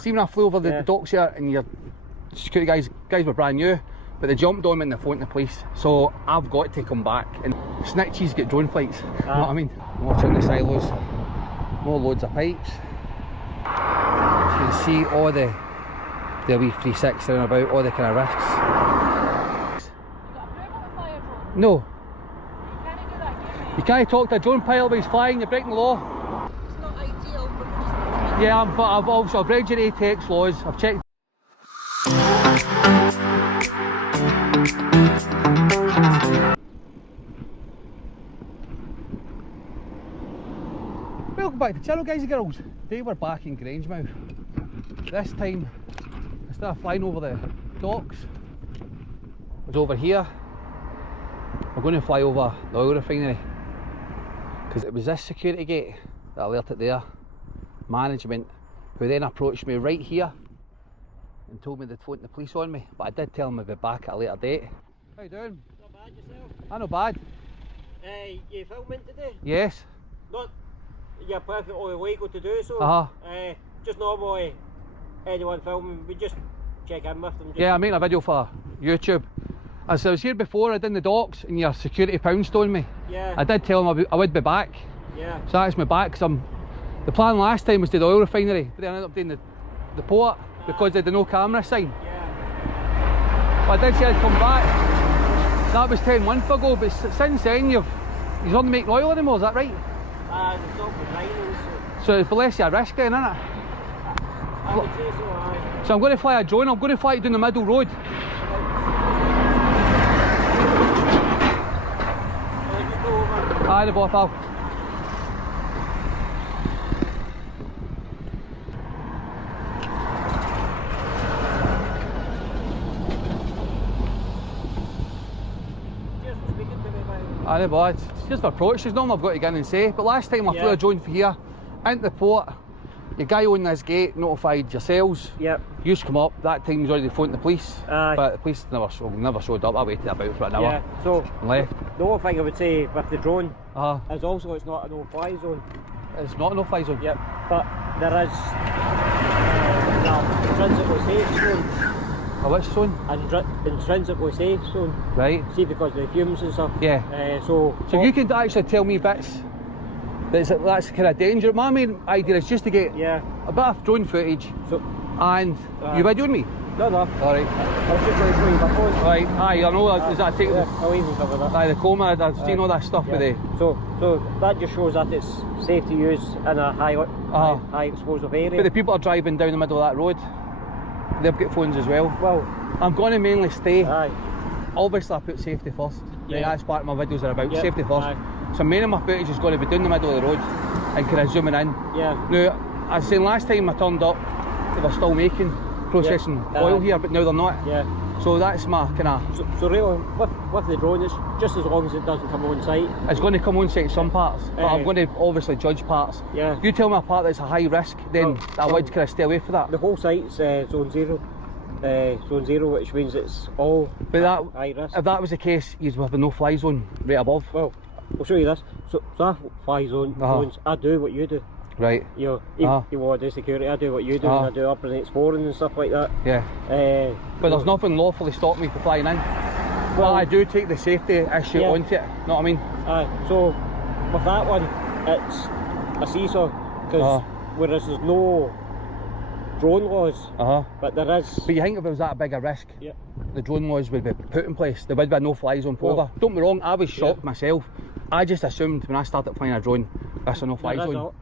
See when I flew over the docks here and your security guys were brand new, but they jumped on me and they phoned the police. So I've got to come back. And snitches get drone flights, you know what I mean? Watching the silos, more loads of pipes. You can see all the wee 360 and about, all the kind of risks. You got approval to fly a drone? No. You can't do that, can you? You can't talk to a drone pilot when he's flying, you're breaking the law. It's not ideal, but we just need to Yeah, but I've read your ATX laws, I've checked. Welcome back to the channel, guys and girls. Today we're back in Grangemouth. This time, instead of flying over the docks, it's over here. We're going to fly over the oil refinery. Because it was this security gate that alerted their management, who then approached me right here and told me they'd phoned the police on me. But I did tell them I'd be back at a later date. How you doing? Not bad yourself? I'm not bad. You filming today? Yes. Not you're perfectly legal to do so. Just normally anyone filming, we just check in with them. Yeah, I'm making a video for YouTube. As I was here before, I did in the docks and your security pounced on me. Yeah. I did tell them I would be back. Yeah. So that's me back, because the plan last time was to do the oil refinery, but then I ended up doing the port because they had no camera sign. Yeah. But I did say I'd come back. That was 10 months ago, but since then you aren't making oil anymore, is that right? It's not refining, So it's less of a risk then, isn't it? I would say so, aye. So I'm going to fly a drone, I'm going to fly it down the middle road. Just go over. Aye, the bottle. Cheers for speaking to me, by the way. Aye, but it's just for approach, there's nothing I've got to go in and say. But last time I flew a drone for here, into the port, your guy on this gate notified yourselves. Yep. You come up, that time he's already phoned the police. Aye. But the police never showed up. I waited about for an hour. Yeah, so And left. the only thing I would say with the drone Uh-huh. is also it's not a no-fly zone. It's not a no-fly zone. Yep, but there is intrinsically safe zone. A which zone? Intrinsically safe zone. Right. See, because of the fumes and stuff. Yeah. So You can actually tell me bits that's kind of danger. My main idea is just to get a bit of drone footage. So, and you videoing me? No. Alright. I was just going to show you my phone. Right, aye, I know, is that taking I'll even cover that. aye, the coma, I've seen all that stuff with the... So that just shows that it's safe to use in a high explosive area. But the people are driving down the middle of that road, they've got phones as well. Well, I'm going to mainly stay. aye. Obviously I put safety first. Yeah. That's part of my videos are about, Yep. safety first. Aye. So main of my footage is going to be down the middle of the road and kind of zooming in. Yeah. Now, I was saying last time I turned up, they were still processing oil here, but now they're not. Yeah. So that's my kind of... So really, with the drone, it's just as long as it doesn't come on site. It's going to come on site some parts, but I'm going to obviously judge parts. Yeah. You tell me a part that's a high risk, then I would kind of stay away from that. The whole site's zone zero. Zone zero, which means it's all high risk. If that was the case, you'd have a no-fly zone right above. Well, I'll show you this. So that fly zone zones, I do what you do. Right. You know, you want to do security, I do what you do, and I do urban exploring and stuff like that. Yeah. But there's nothing lawfully stopping me from flying in. Well, I do take the safety issue onto it, know what I mean? Aye, so with that one, it's a seesaw, because whereas there's no drone laws, but there is. But you think if it was that big a risk, the drone laws would be put in place, there would be a no-fly zone put over. Don't be wrong, I was shocked myself. I just assumed when I started flying a drone, that's a no-fly zone.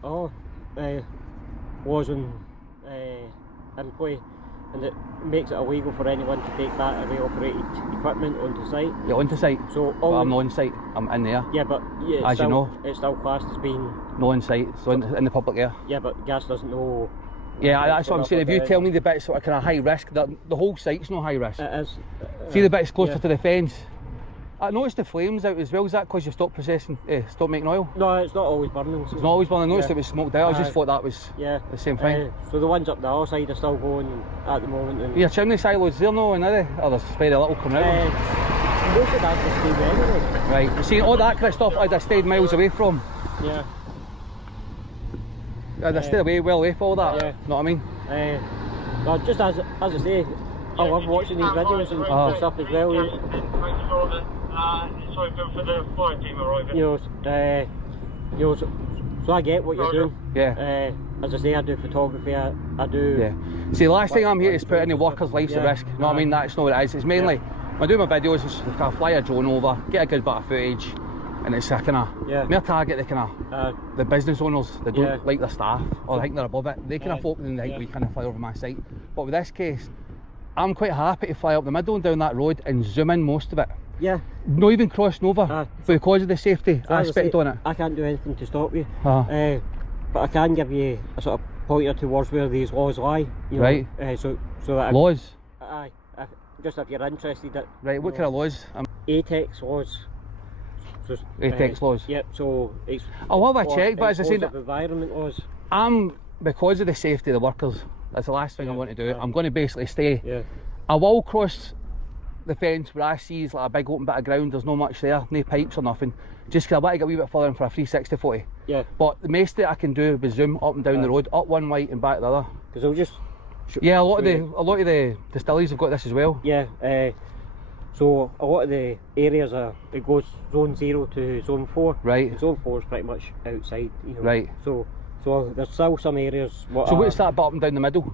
Laws in play, and it makes it illegal for anyone to take battery operated equipment onto site. Yeah, onto site. So but I'm not on site, I'm in there. Yeah, but as you know, it's still classed as being not on site, so in the public air. Yeah, but gas doesn't know. Yeah, that's what I'm saying. If you tell me the bits that are kind of high risk, the whole site's no high risk. It is. See the bits closer to the fence. I noticed the flames out as well. Is that because you stopped stopped making oil? No, it's not always burning. So. It's not always burning. I noticed it was smoked out. I just thought that was the same thing. So the ones up the other side are still going at the moment. And your chimney silos, there no in there? Or there's very little coming out? Most of that's just steam anyway. Right. You see, all that kind of stuff I'd have stayed miles away from. Yeah. I'd have stayed well away from all that. Yeah. Know what I mean? But just as I say, I love watching these videos and stuff as well. Sorry for the flying team arriving. So I get what you're doing. Yeah. As I say, I do photography. I do. Yeah. See, the last thing I'm here is put any workers' lives at risk. You know what I mean? That's not what it is. It's mainly when I do my videos, it's just I fly a drone over, get a good bit of footage, and it's a kind of mere target the kind of the business owners. They don't like their staff or they think they're above it. They kind of folk and they think we kind of fly over my site. But with this case, I'm quite happy to fly up the middle and down that road and zoom in most of it. Yeah. Not even crossing over because of the safety aspect on it. I can't do anything to stop you. But I can give you a sort of pointer towards where these laws lie. You know, so that laws? Aye. Just if you're interested. Right, what kind of laws? ATEX laws. So, ATEX laws? Yep, so it's... I'll have a check, but as I said... environment laws. Because of the safety of the workers, that's the last thing I want to do. I'm going to basically stay. I will cross the fence where I see is like a big open bit of ground, there's no much there, no pipes or nothing, just because I want to get a wee bit further in for a 360-40. But the most that I can do is zoom up and down the road, up one way and back the other. Because I'll just... Yeah, a lot of the distilleries have got this as well. So a lot of the areas it goes zone 0 to zone 4. Right. And zone 4 is pretty much outside, you know. Right. So there's still some areas So what's that bit up and down the middle?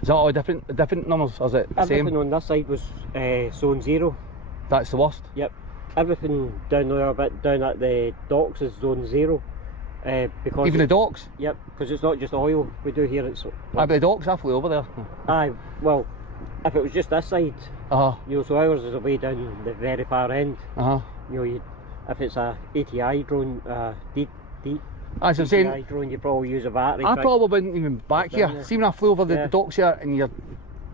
Is that all different numbers, or is it the same? Everything on this side was zone 0. That's the worst? Yep. Everything down there a bit down at the docks is zone 0. Because even the docks? Yep, because it's not just oil we do here, it's... But the docks, I flew over there. Aye, well, if it was just this side, you know, so ours is away down the very far end. You know, if it's a ATI drone, as I'm saying, drone, you probably use a battery. I probably wouldn't even back here. See when I flew over the docks here and your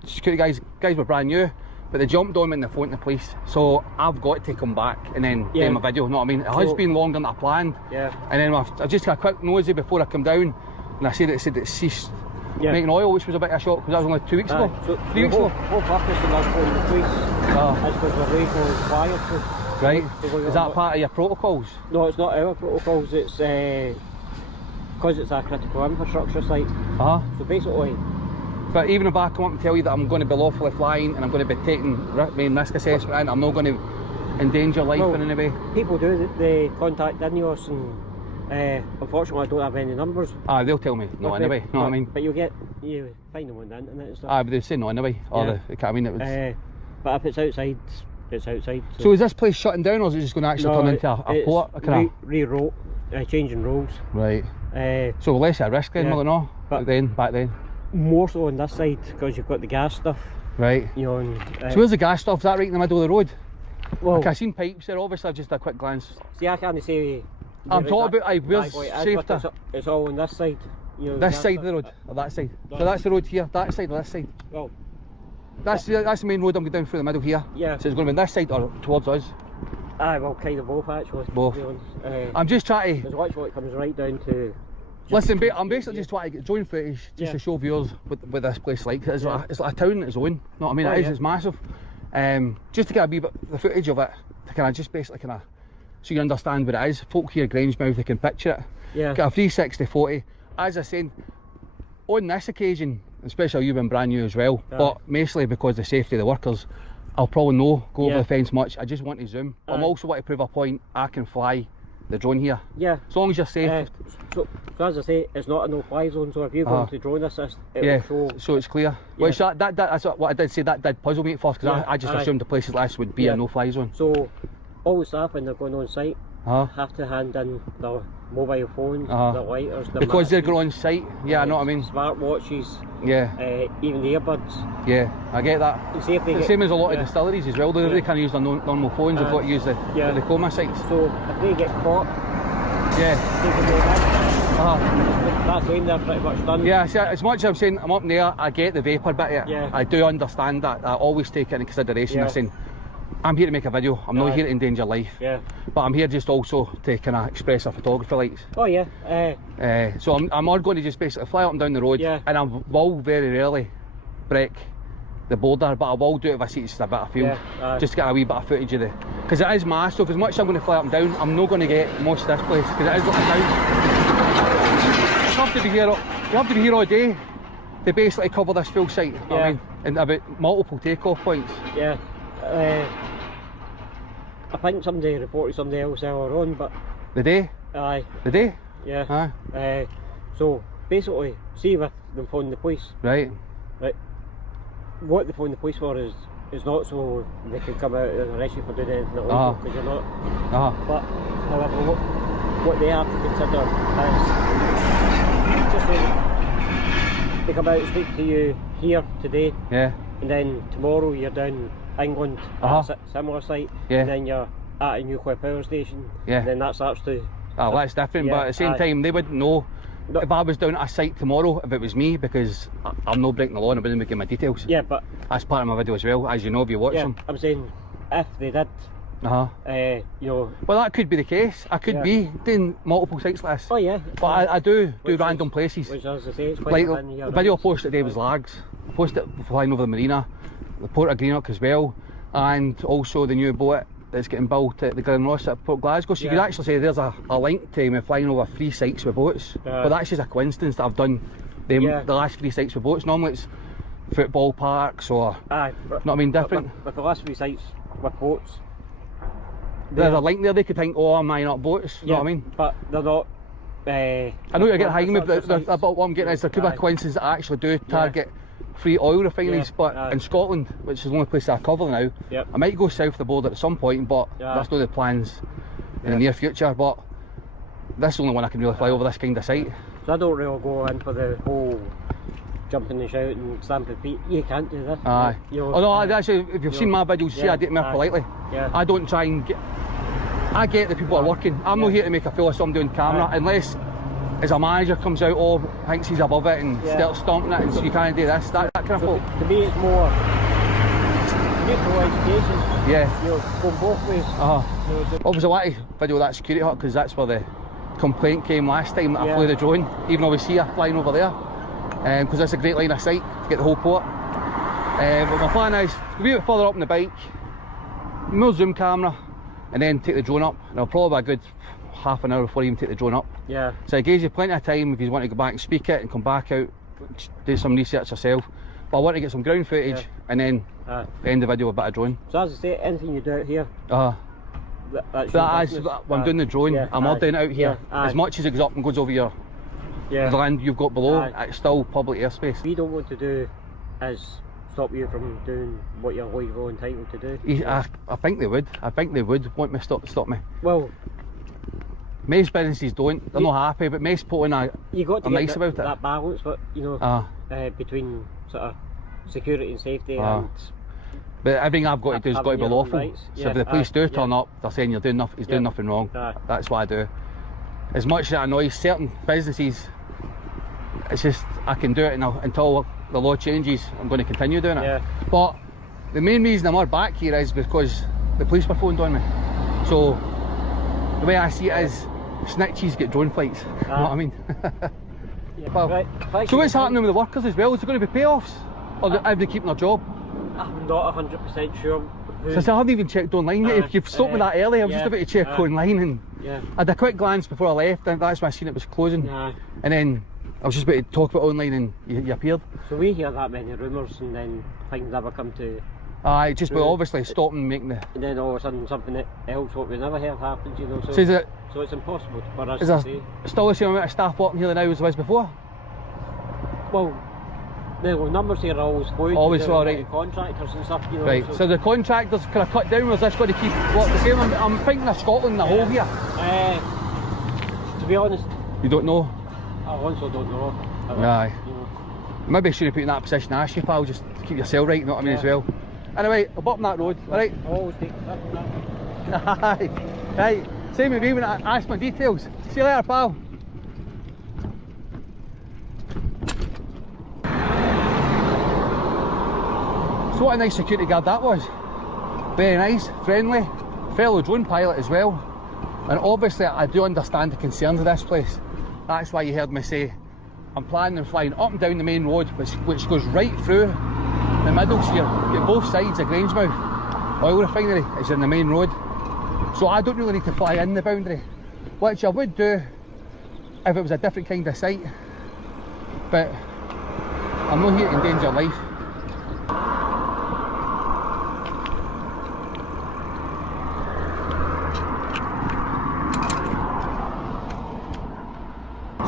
security guys were brand new, but they jumped on me and they phoned the police. So I've got to come back and then do my video, you know what I mean? It has been longer than I planned. And then I just got a quick nosy before I come down and I said it ceased making oil, which was a bit of a shock because that was only 2 weeks ago. So 3 weeks ago. Whole purpose of us phoning the police is because we're radio required to. Right. Is that part of your protocols? No, it's not our protocols, it's because it's a critical infrastructure site. So basically... But even if I come up and tell you that I'm going to be lawfully flying and I'm going to be taking main risk assessment and I'm not going to endanger life in any way. People do, they contact Enos and unfortunately I don't have any numbers. They'll tell me no anyway, know what I mean? But you find them on the internet and stuff. But they say no anyway, or I mean it was... but if it's outside, it's outside. So is this place shutting down or is it just going to actually turn into a port? Rewrote, changing roles. Right. So less at risk then, will it not? Back then? More so on this side because you've got the gas stuff. Right. You know, and, so where's the gas stuff? Is that right in the middle of the road? Well, I've seen pipes there, obviously I've just a quick glance. See, I can't say... I'm talking about where's safety? It's all on this side. You know, this side of the road, or that side? So that's the road here, that side or this side? Well... That's the main road I'm going down through the middle here. So it's going to be on this side or towards us? Well, kind of both actually. Both. I'm just trying to... Because Watchout comes right down to... Listen, I'm basically just trying to get drone footage just to show viewers what this place like. It's like a town on its own, you know what I mean? It's massive. Just to get a wee bit of the footage of it, to kind of just basically kind of, so you understand what it is. Folk here at Grangemouth, they can picture it. Get a 360-40. As I said, on this occasion, especially you being brand new as well, but mostly because of the safety of the workers, I'll probably not go over the fence much. I just want to zoom. I'm also want to prove a point I can fly the drone here. As long as you're safe. So as I say, it's not a no-fly zone, so if you go into drone assist, it will show... so it's clear. Which that's what I did say, that did puzzle me at first, because I just assumed the places like this would be a no-fly zone. So all the staff when they're going on site have to hand in their mobile phones, their lighters, their because they're going on site, I know what I mean. Smart watches, even the earbuds. I get that. It's the same as a lot of distilleries as well, they can't use their normal phones, they've got to use the coma sites. So if they get caught, they can go back. That's when they're pretty much done. See, as much as I'm saying I'm up in the air, I get the vapour bit of it. I do understand that. I always take it into consideration. I'm saying, I'm here to make a video, I'm not here to endanger life. But I'm here just also to kind of express our photography likes. So I'm not going to just basically fly up and down the road, and I will very rarely break the border, but I will do it if I see it's just a bit of field, just to get a wee bit of footage of because it is massive. As much as I'm going to fly up and down, I'm not going to get most of this place, because it is like a town. You have to be here all day they basically cover this full site, you know what I mean? And about multiple takeoff points. Yeah. I think somebody reported somebody else earlier on, but... The day? Aye. The day? Yeah. Aye. So, basically, see with them phoning the police. Right. Right. What they phone the police for is not so they can come out and arrest you for doing anything illegal, because you're not. But, however, what they have to consider is just so they come out and speak to you here today, and then tomorrow you're down England at a similar site, and then you're at a nuclear power station, and then that starts to... Oh, that's different, but at the same time they wouldn't know if I was down at a site tomorrow if it was me, because I'm not breaking the law and I wouldn't give my details. Yeah, but... That's part of my video as well, as you know if you watch them. I'm saying, if they did, you know... Well, that could be the case. I could be doing multiple sites like this. Oh yeah. But I do random places. Which, as I say, it's quite like the video I posted today was Lags. I posted it flying over the marina, the port of Greenock as well, and also the new boat that's getting built at the Glenross at Port Glasgow. So you could actually say there's a link to me flying over 3 sites with boats. But that's just a coincidence that I've done the last 3 sites with boats. Normally it's football parks or, know what I mean, different. With the last 3 sites with boats, there's a link there. They could think, oh, I'm eyeing up boats, you know what I mean? But they're not... I know you're getting behind me, but what I'm getting is there could be a coincidence that I actually do target 3 oil refineries, but in Scotland, which is the only place I cover now, I might go south of the border at some point, but that's not the plans in the near future. But this is the only one I can really fly over this kind of site. So I don't really go in for the whole jumping and shouting and stamping feet. You can't do this. Aye. You know, oh no, actually, if you've seen my videos, you see I do it more politely. I don't try and get... I get that people are working. I'm not here to make a fool of somebody on camera, unless as a manager comes out, thinks he's above it and starts stomping it, and so you can't do this, that kind of fault. To me it's more neutral education. Yeah. You know, going both ways. Obviously I want to video that security hut because that's where the complaint came last time that I flew the drone, even though we see her flying over there. Because that's a great line of sight to get the whole port. But my plan is to be a bit further up on the bike, more zoom camera, and then take the drone up. And I'll probably be a good half an hour before I even take the drone up. So it gives you plenty of time if you want to go back and speak it and come back out, do some research yourself. But I want to get some ground footage and then end the video with a bit of drone. So as I say, anything you do out here, I'm doing the drone, I'm all doing it out here. As much as it goes up and goes over your the land you've got below, it's still public airspace. What we don't want to do is stop you from doing what you're legally entitled to do. I think they would. I think they would want me to stop me. Well, most businesses don't. They're not happy, but most people are nice about it. That balance, but you know, between sort of security and safety and. But everything I've got to do has got to be lawful. Rights. So if the police do turn up, they're saying you're doing nothing. He's doing nothing wrong. That's what I do. As much as it annoys certain businesses, it's just I can do it until the law changes. I'm going to continue doing it. But the main reason I'm not back here is because the police were phoned on me. So the way I see it is, snitches get drone flights. You know what I mean? So what's happening with the workers as well? Is there going to be payoffs, or are they keeping their job? I'm not 100% sure. So I haven't even checked online yet. If you've stopped me that early, I was just about to check online, and I had a quick glance before I left, and that's when I seen it was closing. And then I was just about to talk about it online, and you appeared. So we hear that many rumours, and then things never come to... just by obviously stopping and making the... And then all of a sudden something else what we never heard happens, you know. So it's impossible for us to say. Still the same amount of staff working here now as there was before? Well, the numbers here are always going. Always, right. Contractors and stuff, you know. Right, so the contractors kind of cut down, or is this going to keep what the same? I'm thinking of Scotland, the whole here. To be honest, you don't know? I also don't know. Aye. You know. Maybe I shouldn't put you in that position, ask you, pal, just to keep yourself right, you know what I mean, as well. Anyway, I'll bottom that road, alright? Always take that. Aye. Right, same with me when I ask my details. See you later, pal. So what a nice security guard that was. Very nice, friendly, fellow drone pilot as well. And obviously I do understand the concerns of this place. That's why you heard me say I'm planning on flying up and down the main road, which goes right through the middle. So you get both sides of Grangemouth Oil Refinery is in the main road. So I don't really need to fly in the boundary, which I would do if it was a different kind of site. But I'm not here to endanger life.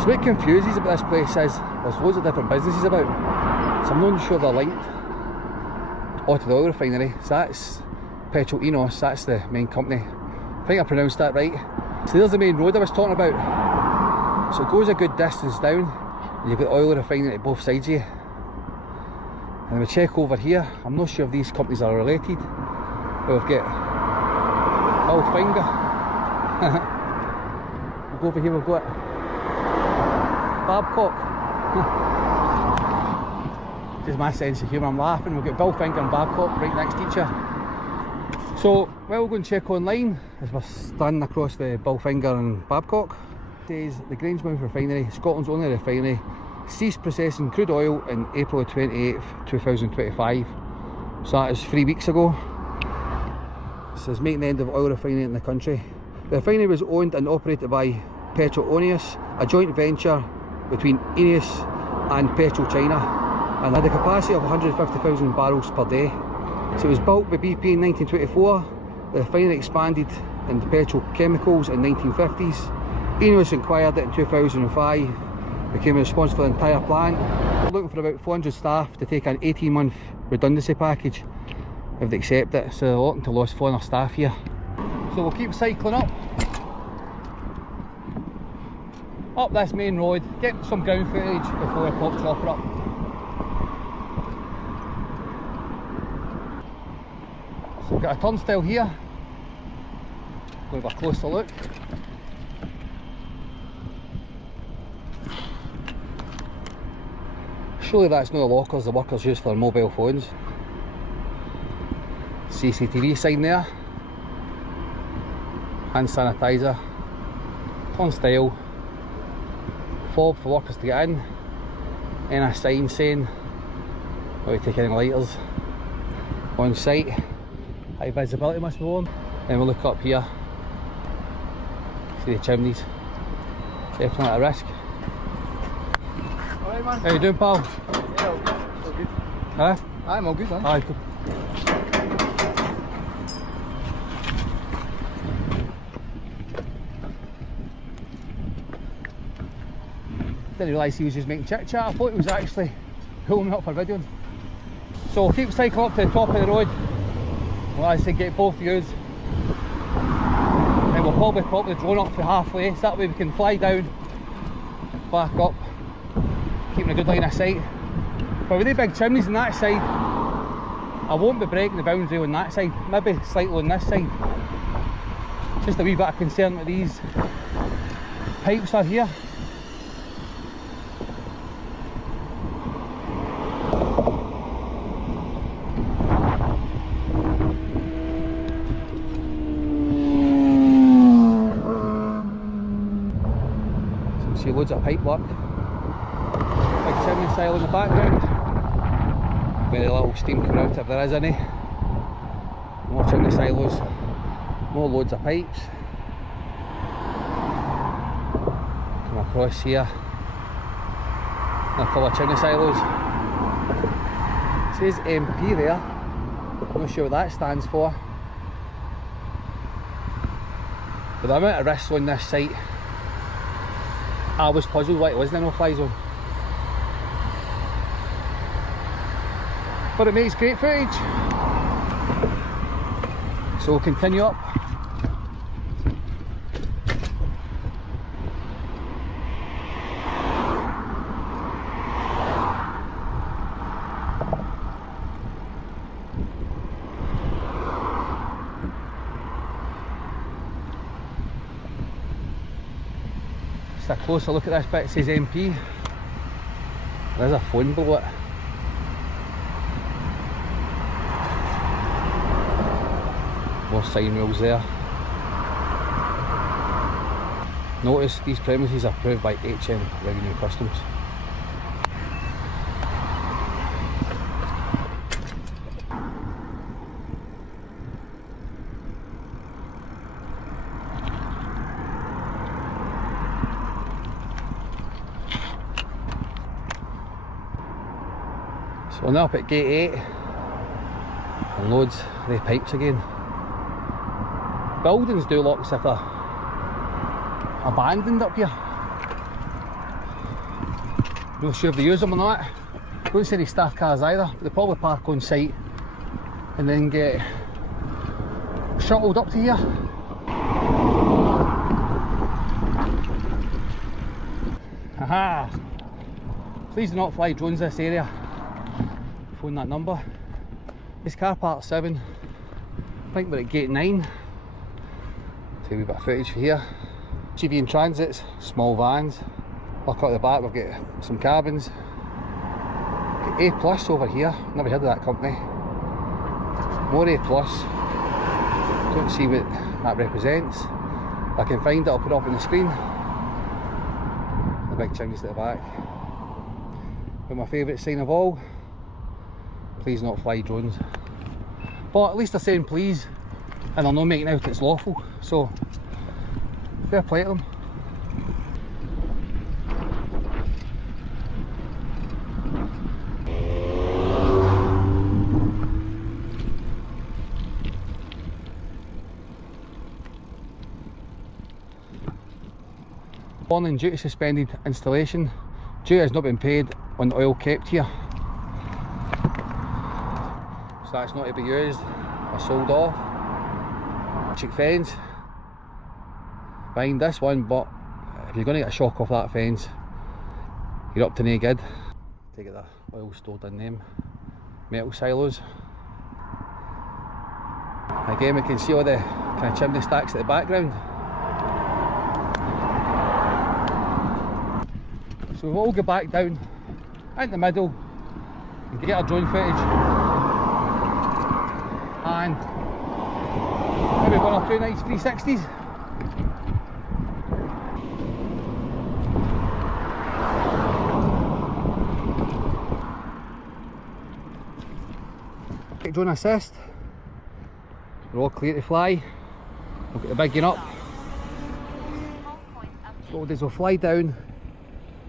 So what confuses about this place is there's loads of different businesses about, so I'm not sure they're linked or to the oil refinery. So that's Petrol Enos, that's the main company. I think I pronounced that right. So there's the main road I was talking about. So it goes a good distance down, and you've got the oil refinery at both sides of you. And we check over here, I'm not sure if these companies are related, but we've got Finger. We'll go over here, we've got Babcock. Just my sense of humour, I'm laughing. We've got Finger and Babcock right next to each other. So, well, we'll go and check online as we're standing across the Finger and Babcock. It says the Grangemouth Refinery, Scotland's only refinery, ceased processing crude oil in April 28th, 2025. So that is 3 weeks ago. It says making the end of oil refining in the country. The refinery was owned and operated by Petrol Enos, a joint venture between Enos and Petrol China, and had a capacity of 150,000 barrels per day. So it was built by BP in 1924. The refinery expanded into petrochemicals in 1950s. Enos acquired it in 2005, became responsible for the entire plant. We're looking for about 400 staff to take an 18-month redundancy package if they accept it. So they're looking to lose 400 staff here. So we'll keep cycling up this main road, get some ground footage before I pop chopper up. So we've got a turnstile here. We'll have a closer look. Surely that's not the lockers the workers use for their mobile phones. CCTV sign there. Hand sanitizer. Turnstile. Fob for workers to get in. And a sign saying not to take any lighters on site. High visibility must be on. Then we'll look up here. See the chimneys. Definitely at risk. Alright, man. How you doing, pal? Yeah, all good. Huh? I'm all good, man. Aye, good. Didn't realise he was just making chit chat. I thought he was actually pulling me up for videoing. So we'll keep cycling up to the top of the road. We'll actually get both views. And we'll probably pop the drone up to halfway, so that way we can fly down, back up, keeping a good line of sight. But with the big chimneys on that side, I won't be breaking the boundary on that side, maybe slightly on this side. Just a wee bit of concern with these pipes are here. See loads of pipe work. Big chimney style in the background. Very little steam coming out if there is any. More chimney silos. More loads of pipes. Come across here. And a couple of chimney silos. It says MP there. I'm not sure what that stands for. But the amount of risks on this site, I was puzzled why it wasn't a no-fly zone. But it makes great footage. So we'll continue up. A closer look at this bit. It says MP. There's a phone below it. More sign rails there. Notice these premises are approved by HM Revenue Customs. So we're now up at gate 8 and loads of the pipes again. Buildings do look as if they're abandoned up here. Not sure if they use them or not. Don't see any staff cars either. They probably park on site and then get shuttled up to here. Haha! Please do not fly drones this area. Phone that number. This car park 7. I think we're at gate 9. Take a wee bit of footage for here. GV and transits, small vans. Look out the back, we've got some cabins. Got A Plus over here, never heard of that company. More A Plus. Don't see what that represents. If I can find it, I'll put it up on the screen. The big chimneys at the back. But my favourite sign of all, please not fly drones. But at least they're saying please, and they're not making out it's lawful, so fair play to them. Warning, due to suspended installation, duty has not been paid on the oil kept here. So that's not to be used or sold off. Check fence behind this one, but if you're going to get a shock off that fence, you're up to no good. Take it the oil stored in them metal silos. Again, we can see all the kind of chimney stacks at the background. So we'll all go back down in the middle and get our drone footage, and maybe one or two nice 360s. Get drone assist. We're all clear to fly. We'll get the big one up. So what we'll do is we'll fly down,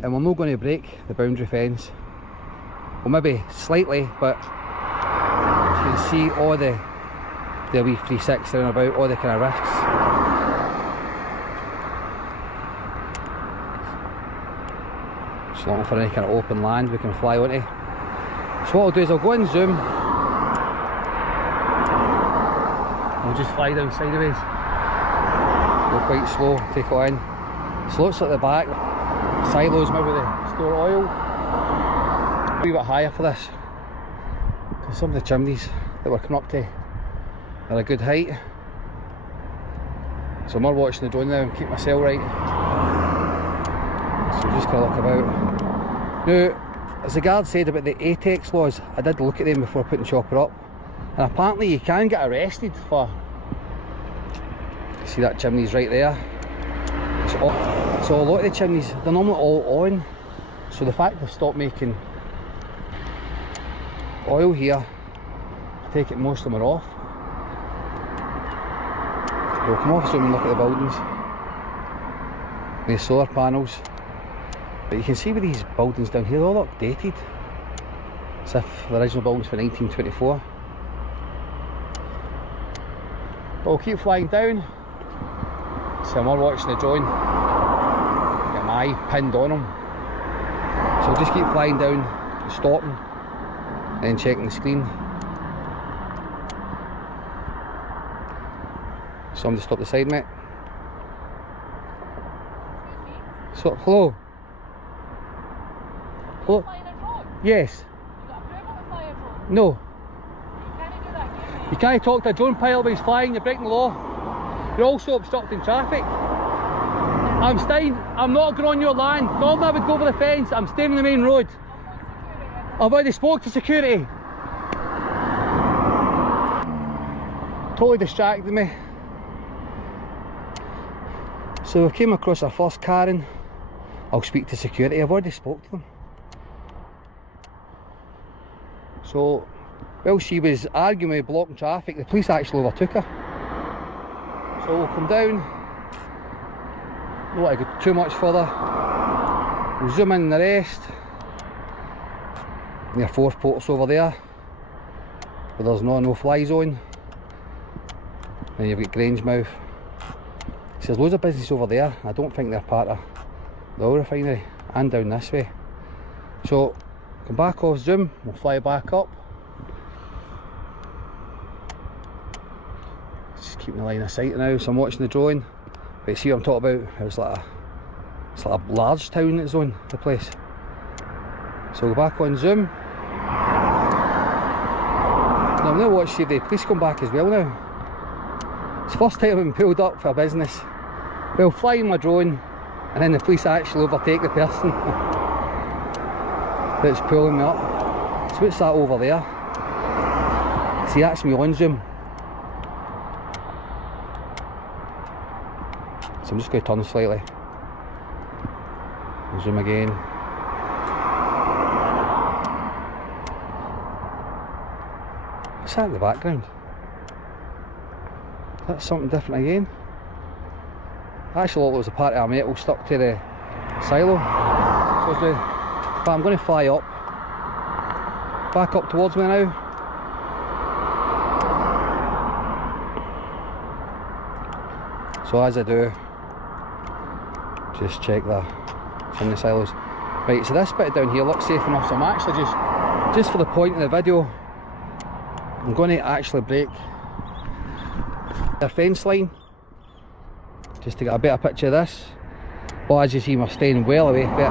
and we're not going to break the boundary fence. Well, maybe slightly, but you can see all the wee 360 and about, all the kind of risks. Just looking for any kind of open land we can fly onto. So what I'll do is I'll go and zoom. We'll just fly down sideways. Go quite slow, take it in. Slopes at the back. Silos maybe they store oil. A wee bit higher for this, because some of the chimneys that we're coming up to are a good height. So I'm more watching the drone now and keep myself right. So just kind of look about. Now, as the guard said about the ATEX laws, I did look at them before putting the chopper up, and apparently you can get arrested for, see that chimney's right there. So a lot of the chimneys, they're normally all on, so the fact they've stopped making oil here, I take it most of them are off. So we'll come off zoom and look at the buildings, the solar panels, but you can see with these buildings down here, they all look dated, as if the original buildings for 1924. But we'll keep flying down. So I'm all watching the drone. Got my eye pinned on them. So we'll just keep flying down, stopping, and then checking the screen. Somebody stop the side, mate. So, hello. Hello. Flying a drone? Yes. You got approval to fly a drone? No. You can't do that, can you? You can't talk to a drone pilot when he's flying. You're breaking the law. You're also obstructing traffic. I'm staying. I'm not going on your land. Normally I would go over the fence. I'm staying on the main road. I've already spoke to security. Totally distracted me. So we came across our first Keyring. I'll speak to security. I've already spoke to them. So, while she was arguing with blocking traffic, the police actually overtook her. So we'll come down. Don't want to go too much further. We'll zoom in the rest. Your fourth port's over there, but there's no fly zone. Then you've got Grangemouth. So there's loads of business over there. I don't think they're part of the Oil Refinery, and down this way. So come back off zoom, we'll fly back up. Just keeping the line of sight now, so I'm watching the drone. But see what I'm talking about? It's like a large town that's on the place. So we'll go back on zoom. Now I'm going to watch see if the police come back as well now. It's the first time I've been pulled up for business. Well, flying my drone, and then the police actually overtake the person that's pulling me up. So what's that over there? See, that's me on zoom. So I'm just going to turn slightly. Zoom again. What's that in the background? That's something different again. I actually thought it was a part of a metal stuck to the silo. So but I'm going to fly up. Back up towards me now. So as I do, just check some of the silos. Right, so this bit down here looks safe enough, so I'm actually just for the point of the video, I'm going to actually break the fence line just to get a better picture of this. But as you see, we're staying well away from it,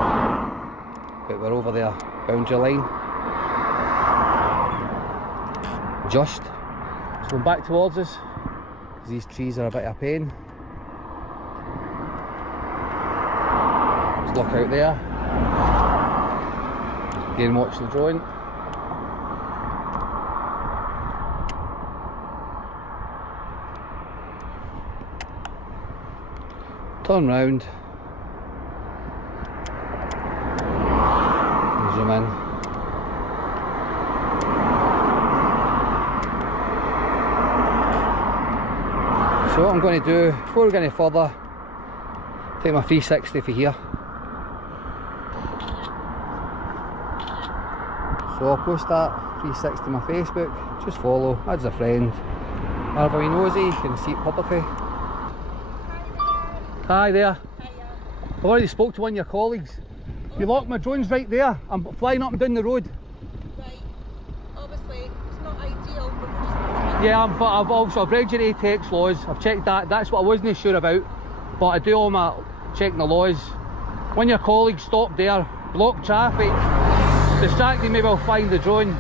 but we're over there, boundary line. Just so going back towards us, because these trees are a bit of a pain. Just look out there. Again, watch the drone. Turn round. And zoom in. So what I'm going to do, before we go any further, take my 360 for here. So I'll post that 360 on my Facebook, just follow, add as a friend. Whenever you nosy, you can see it publicly. Hi there. Hiya. I've already spoke to one of your colleagues. You locked my drones right there. I'm flying up and down the road. Right. Obviously, it's not ideal, but we're just... Yeah, but I've read your ATX laws. I've checked that. That's what I wasn't sure about. But I do all my checking the laws. One of your colleagues stopped there, blocked traffic, distracted me while flying the drone.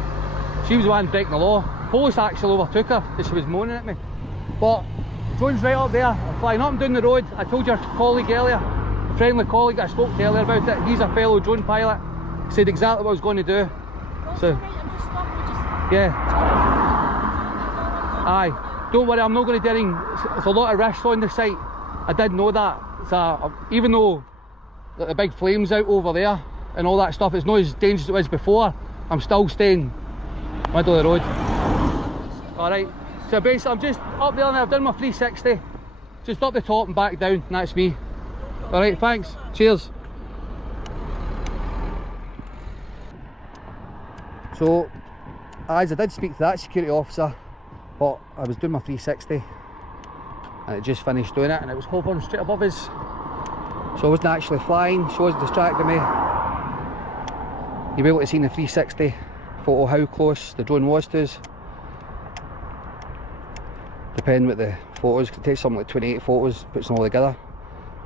She was the one breaking the law. Police actually overtook her because she was moaning at me. But drone's right up there. I'm flying up and down the road. I told your colleague earlier, a friendly colleague that I spoke to earlier about it. He's a fellow drone pilot. He said exactly what I was going to do. That's So, alright, I'm just stopping, yeah. Aye. Don't worry, I'm not going to do anything. It's a lot of risks on the site. I did know that. So, even though the big flames out over there and all that stuff, it's not as dangerous as it was before, I'm still staying middle of the road. Alright. So basically I'm just up there and I've done my 360. Just up the top and back down, and that's me. Alright, thanks. Cheers. So, as I did speak to that security officer, but I was doing my 360 and it just finished doing it and it was hovering straight above us. So I wasn't actually flying, she was distracting me. You'll be able to see in the 360 photo how close the drone was to us. Depending what the photos, it takes something like 28 photos, puts them all together.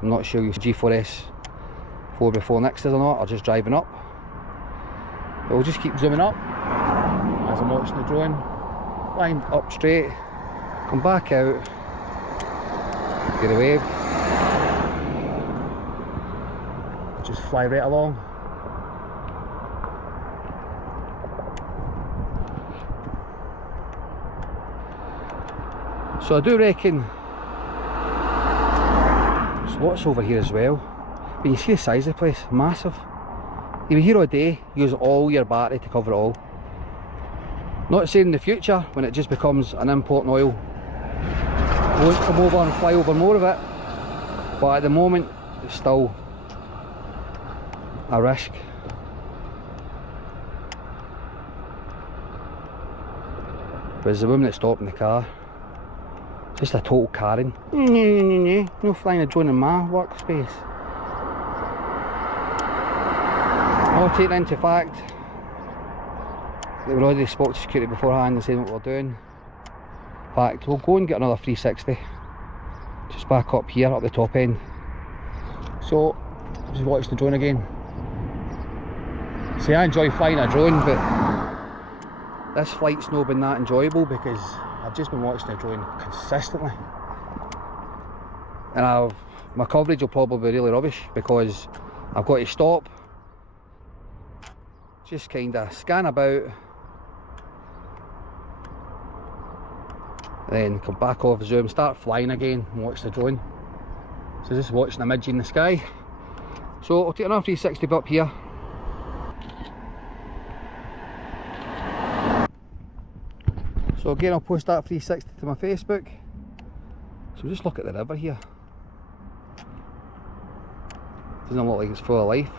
I'm not sure you G4S 4x4 next is or not, or just driving up. But we'll just keep zooming up as I'm watching the drone. Line up straight, come back out, get a wave, just fly right along. So I do reckon, there's lots over here as well, but you see the size of the place, massive. You'll be here all day, use all your battery to cover it all. Not saying in the future, when it just becomes an import oil, won't come over and fly over more of it, but at the moment it's still a risk. But there's a woman that stopped in the car. Just a total Karen. No flying a drone in my workspace. I'll take that into fact that we already spoke to security beforehand and said what we're doing. In fact, we'll go and get another 360. Just back up here, up the top end. So, just watch the drone again. See, I enjoy flying a drone, but this flight's not been that enjoyable because I've just been watching the drone consistently. And my coverage will probably be really rubbish because I've got to stop, just kind of scan about, then come back off zoom, start flying again and watch the drone. So just watching a midge in the sky. So I'll take another 360 up here. So again, I'll post that 360 to my Facebook. So just look at the river here. Doesn't look like it's full of life.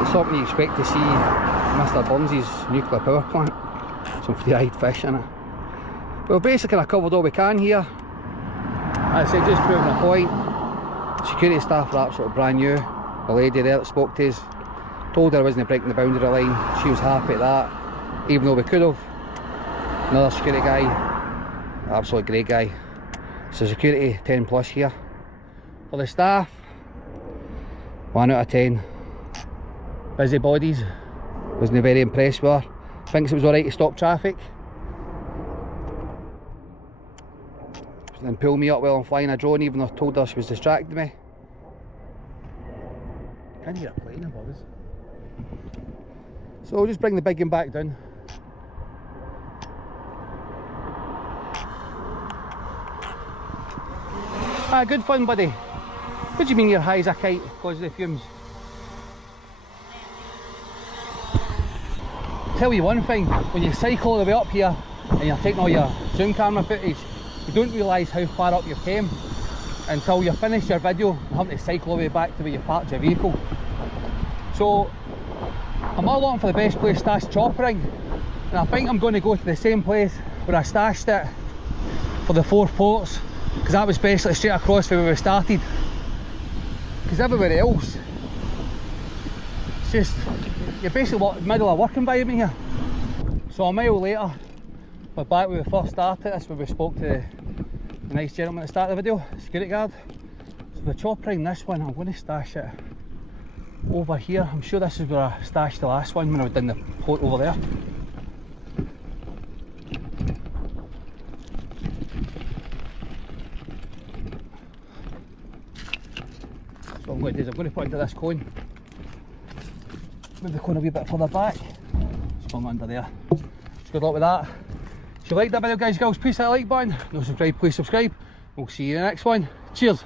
It's something you expect to see Mr. Burns' nuclear power plant. Some free-eyed fish in it. Well, basically I covered all we can here. As I said, just proving a point. Security staff are absolutely brand new. The lady there that spoke to us told her I wasn't breaking the boundary line. She was happy at that. Even though we could have. Another security guy, absolutely great guy. So security 10 plus here. For the staff, 1 out of 10. Busy bodies, wasn't very impressed with her. Thinks it was alright to stop traffic. And pull me up while I'm flying a drone, even though I told her she was distracting me. Can't hear a plane above us. So we'll just bring the big one back down. Ah, good fun, buddy. What do you mean you're high as a kite because of the fumes? Tell you one thing, when you cycle all the way up here and you're taking all your zoom camera footage, you don't realise how far up you've came until you finish your video and having to cycle all the way back to where you parked your vehicle. So I'm all looking for the best place to stash chopper ring, and I think I'm going to go to the same place where I stashed it for the 4 ports, because that was basically straight across from where we started. Because everywhere else, it's just, you're basically in the middle of a work environment here. So a mile later, we're back where we first started. That's where we spoke to the nice gentleman at the start of the video, security guard. So the chopper ring, this one, I'm going to stash it over here. I'm sure this is where I stashed the last one when I was in the port over there. So what I'm going to do is I'm going to put it into this cone. Move the cone a wee bit further back. Swing under there. So good luck with that. If you liked that video, guys and girls, please hit that like button. No subscribe, please subscribe. We'll see you in the next one. Cheers.